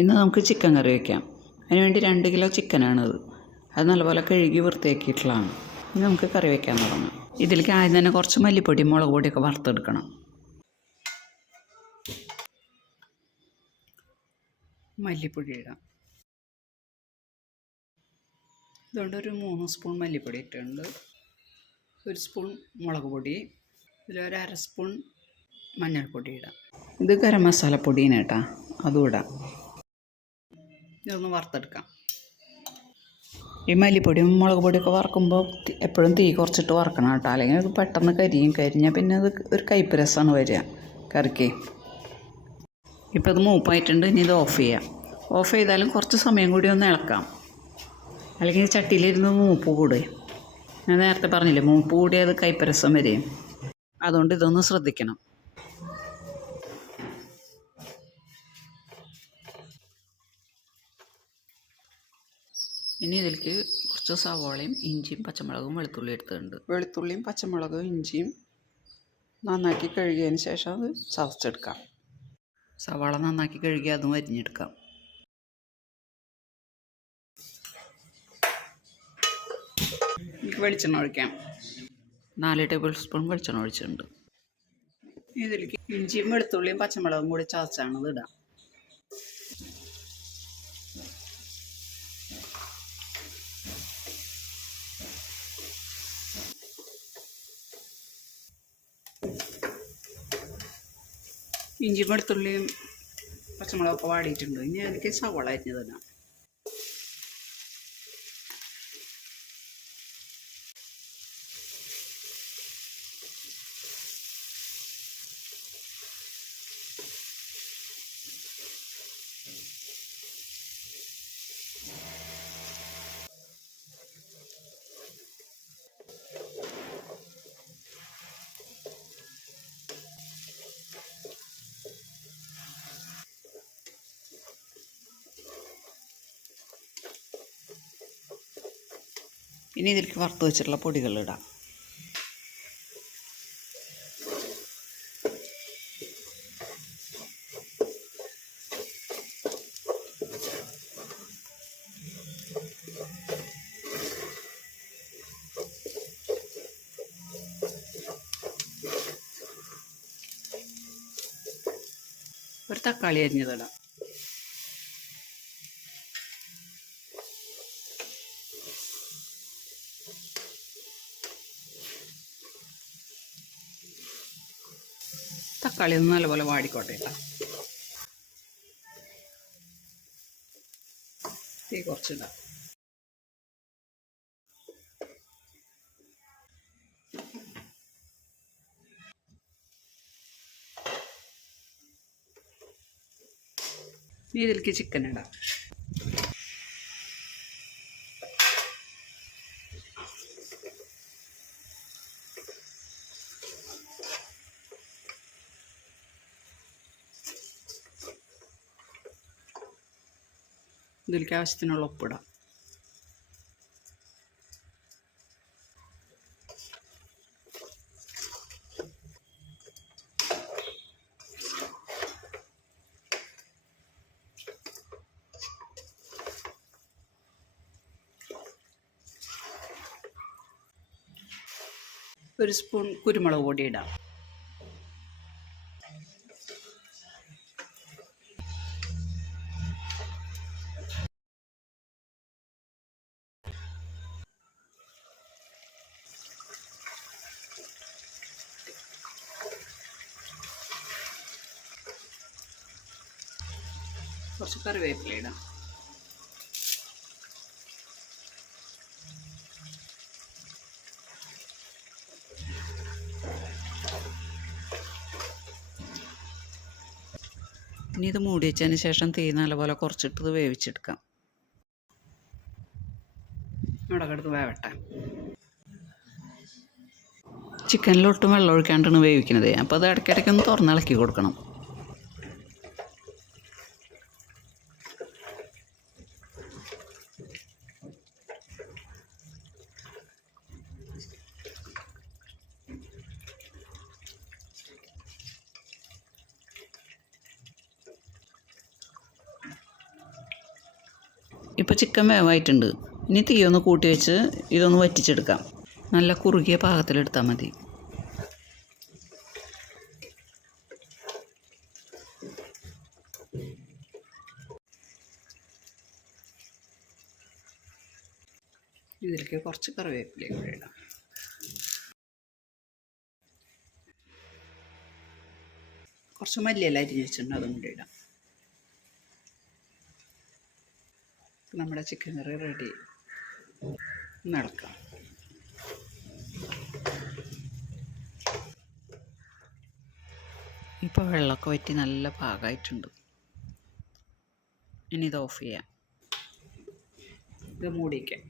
ഇന്ന് നമുക്ക് ചിക്കൻ കറി വയ്ക്കാം അതിനുവേണ്ടി രണ്ട് കിലോ ചിക്കനാണത്. അത് നല്ലപോലെ കഴുകി വൃത്തിയാക്കിയിട്ടുള്ളതാണ്. ഇനി നമുക്ക് കറി വയ്ക്കാൻ തുടങ്ങാം. ഇതിലേക്ക് ആദ്യം തന്നെ കുറച്ച് മല്ലിപ്പൊടി മുളക് പൊടിയൊക്കെ വറുത്തെടുക്കണം. മല്ലിപ്പൊടി ഇടാം. ഇതുകൊണ്ട് ഒരു മൂന്ന് സ്പൂൺ മല്ലിപ്പൊടി ഇട്ടിട്ടുണ്ട്. ഒരു സ്പൂൺ മുളക് പൊടി. ഇതിലൊരു അര സ്പൂൺ മഞ്ഞൾപ്പൊടി ഇടാം. ഇത് ഗരം മസാലപ്പൊടിയാണ് കേട്ടോ. അതും ഇടാം. ഇതൊന്ന് വറുത്തെടുക്കാം. ഈ മല്ലിപ്പൊടിയും മുളക് പൊടിയൊക്കെ വറക്കുമ്പോൾ എപ്പോഴും തീ കുറച്ചിട്ട് വറക്കണം കേട്ടോ. അല്ലെങ്കിൽ അത് പെട്ടെന്ന് കരിയും. കരിഞ്ഞാൽ പിന്നെ അത് ഒരു കയ്പ്പ് രസമാണ് വരിക. കറിക്ക്. ഇപ്പോൾ അത് മൂപ്പായിട്ടുണ്ട്. ഇനി ഇത് ഓഫ് ചെയ്യാം. ഓഫ് ചെയ്താലും കുറച്ച് സമയം കൂടി ഒന്ന് ഇളക്കാം. അല്ലെങ്കിൽ ചട്ടിയിലിരുന്ന് മൂപ്പ് കൂടുക ഞാൻ നേരത്തെ പറഞ്ഞില്ലേ മൂപ്പ് കൂടിയത് കയ്പ്പ് രസം വരികയും അതുകൊണ്ട് ഇതൊന്ന് ശ്രദ്ധിക്കണം. ഇനി ഇതിലേക്ക് കുറച്ച് സവാളയും ഇഞ്ചിയും പച്ചമുളകും വെളുത്തുള്ളി എടുത്തിട്ടുണ്ട്. വെളുത്തുള്ളിയും പച്ചമുളകും ഇഞ്ചിയും നന്നാക്കി കഴുകിയതിന് ശേഷം അത് ചതച്ചെടുക്കാം. സവാള നന്നാക്കി കഴുകി അതും അരിഞ്ഞെടുക്കാം. എനിക്ക് വെളിച്ചെണ്ണ ഒഴിക്കാം. നാല് ടേബിൾ സ്പൂൺ വെളിച്ചെണ്ണ ഒഴിച്ചിട്ടുണ്ട്. ഇതിലേക്ക് ഇഞ്ചിയും വെളുത്തുള്ളിയും പച്ചമുളകും കൂടി ചതച്ചാണ് ഇത് ഇടാം. ഇഞ്ചി വെളുത്തുള്ളിയും പച്ചമുളകൊക്കെ വാടിയിട്ടുണ്ട്. ഇനി അതിലേക്ക് സവാള ഇടാം. ഇനി ഇതിലേക്ക് വറുത്ത് വെച്ചിട്ടുള്ള പൊടികൾ ഇടാം. ഒരു തക്കാളി അരിഞ്ഞതിടാം തക്കാളി നല്ലപോലെ വാടിക്കോട്ടെ കേട്ടോ. തീ കുറച്ചിടാം. ഇതിലേക്ക് ചിക്കൻ ഇടാം. ഇതിലേക്ക് ആവശ്യത്തിനുള്ള ഉപ്പിടാം. ഒരു സ്പൂൺ കുരുമുളക് പൊടി ഇടാം. കുറച്ച് കറിവേപ്പില ഇടാം. ഇനി ഇത് മൂടി വെച്ചതിന് ശേഷം തീ നല്ലപോലെ കുറച്ചിട്ട് വേവിച്ചെടുക്കാം. കിടന്ന് വേവട്ടെ. ചിക്കനിലൊട്ടും വെള്ളം ഒഴിക്കാണ്ടാണ് വേവിക്കുന്നത് അപ്പോൾ അത് ഇടയ്ക്കിടയ്ക്ക് ഒന്ന് തുറന്നിളക്കി കൊടുക്കണം. ഇപ്പോൾ ചിക്കൻ വേവായിട്ടുണ്ട്. ഇനി തീ ഒന്ന് കൂട്ടി വെച്ച് ഇതൊന്ന് വറ്റിച്ചെടുക്കാം. നല്ല കുറുകിയ പാകത്തിലെടുത്താൽ മതി. ഇതിലേക്ക് കുറച്ച് കറിവേപ്പില കൂടെ ഇടാം. കുറച്ച് മല്ലിയെല്ലാം അരിഞ്ഞ് വെച്ചിട്ടുണ്ട് അതും കൂടി ഇടാം. നമ്മുടെ ചിക്കൻ കറി റെഡി നടക്കാം. ഇപ്പോൾ വെള്ളമൊക്കെ വറ്റി നല്ല പാകമായിട്ടുണ്ട് ഇനി ഇത് ഓഫ് ചെയ്യാം. ഇത് മൂടിക്കാം